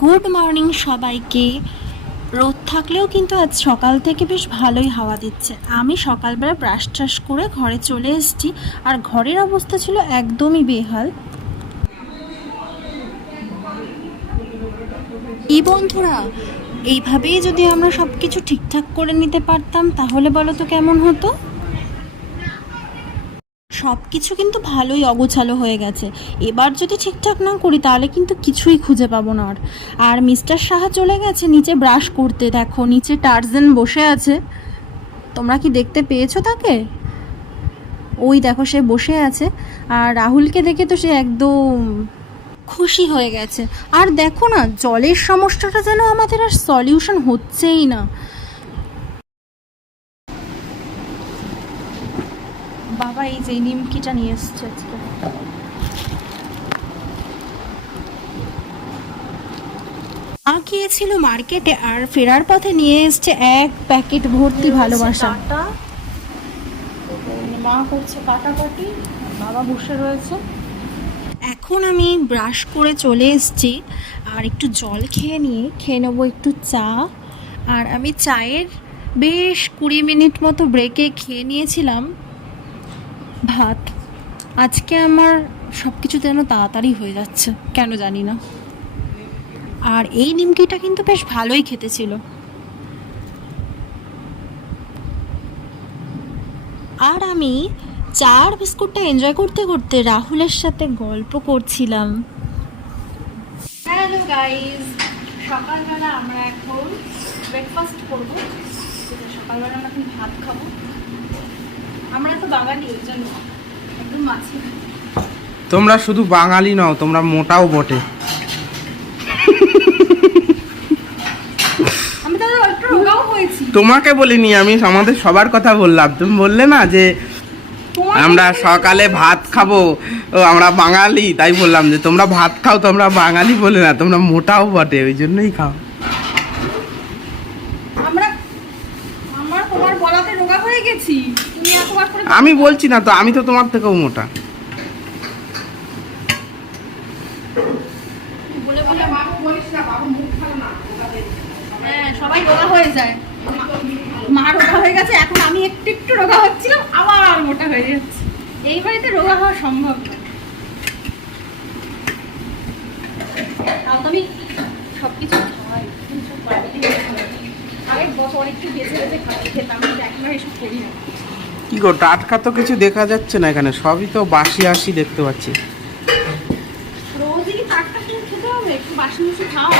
Good morning সবাইকে। রোদ থাকলেও কিন্তু আজ সকাল থেকে বেশ ভালোই হাওয়া দিচ্ছে। আমি সকালবেলা ব্রাশ ট্রাশ করে ঘরে চলে এসেছি, আর ঘরের অবস্থা ছিল একদমই বেহাল। এই বন্ধুরা, এইভাবেই যদি আমরা সব কিছু ঠিকঠাক করে নিতে পারতাম তাহলে বলো তো কেমন হতো। সব কিছু কিন্তু ভালোই অগোছালো হয়ে গেছে। এবার যদি ঠিকঠাক না করি তাহলে কিন্তু কিছুই খুঁজে পাবো না। আর মিস্টার সাহা চলে গেছে নিচে ব্রাশ করতে। দেখো নিচে টার্জেন বসে আছে, তোমরা কি দেখতে পেয়েছো তাকে? ওই দেখো সে বসে আছে। আর রাহুলকে দেখে তো সে একদম খুশি হয়ে গেছে। আর দেখো না, জলের সমস্যাটা যেন আমাদের আর সলিউশন হচ্ছেই না। বাবা এই যে নিমকিটা নিয়ে এসছে আজকে। মা গিয়েছিল মার্কেটে, আর ফেরার পথে নিয়ে এসছে এক প্যাকেট ভর্তি ভালোবাসা। মা করছে কাটাকাটি, বাবা বসে রয়েছে। এখন আমি ব্রাশ করে চলে এসেছি, আর একটু জল খেয়ে নেবো একটু চা। আর আমি চায়ের বেশ 20 মিনিট মতো ব্রেকে খেয়ে নিয়েছিলাম ভাত। আজকে আমার সব কিছু যেন তাড়াতাড়ি হয়ে যাচ্ছে, কেন জানি না। আর এই নিমকিটা কিন্তু বেশ ভালোই খেতে ছিল। আর আমি চা আর বিস্কুটটা এনজয় করতে করতে রাহুলের সাথে গল্প করছিলাম। হ্যালো গাইজ, সকালবেলা আমরা এখন ব্রেকফাস্ট করবো। সকালবেলা আমরা এখন ভাত খাবো। আমরা তো বাঙালি, ওই জন্য একদম মাছি। তোমরা শুধু বাঙালি নও, তোমরা মোটাও বটে। আমি তো একটু রোগাও হয়েছি। তোমাকে বলিনি, আমি আমাদের সবার কথা বললাম। তুমি বললে না যে আমরা সকালে ভাত খাবো, ও আমরা বাঙালি, তাই বললাম যে তোমরা ভাত খাও, তোমরা বাঙালি বলে না, তোমরা মোটাও বটে, ওই জন্যই খাও। আমার তোমার বলাতে রোগা হয়ে গেছি। তুমি এতবার করে আমি বলছি না তো, আমি তো তোমার থেকেও মোটা। বলে বলে বাবু বলিস না, বাবু মুখ ভালো না। হ্যাঁ, সবাই রোগা হয়ে যায়। মা রোগা হয়ে গেছে, এখন আমি একটু একটু রোগা হচ্ছিলাম, আবার মোটা হয়ে যাচ্ছে। এই বাড়িতে রোগা হওয়া সম্ভব না। তাও তো আমি সবকিছু খাই, কিন্তু আরেক বছর একটু বেঁচে বেঁচে খেতাম, কিন্তু এখন আর এসব করি না। কি গো, টাটকা তো কিছু দেখা যাচ্ছে না এখানে, সবই তো বাসি আসি দেখতে পাচ্ছি। রোজই কি টাটকা খেতে হবে? একটু বাসি মুসি খাও।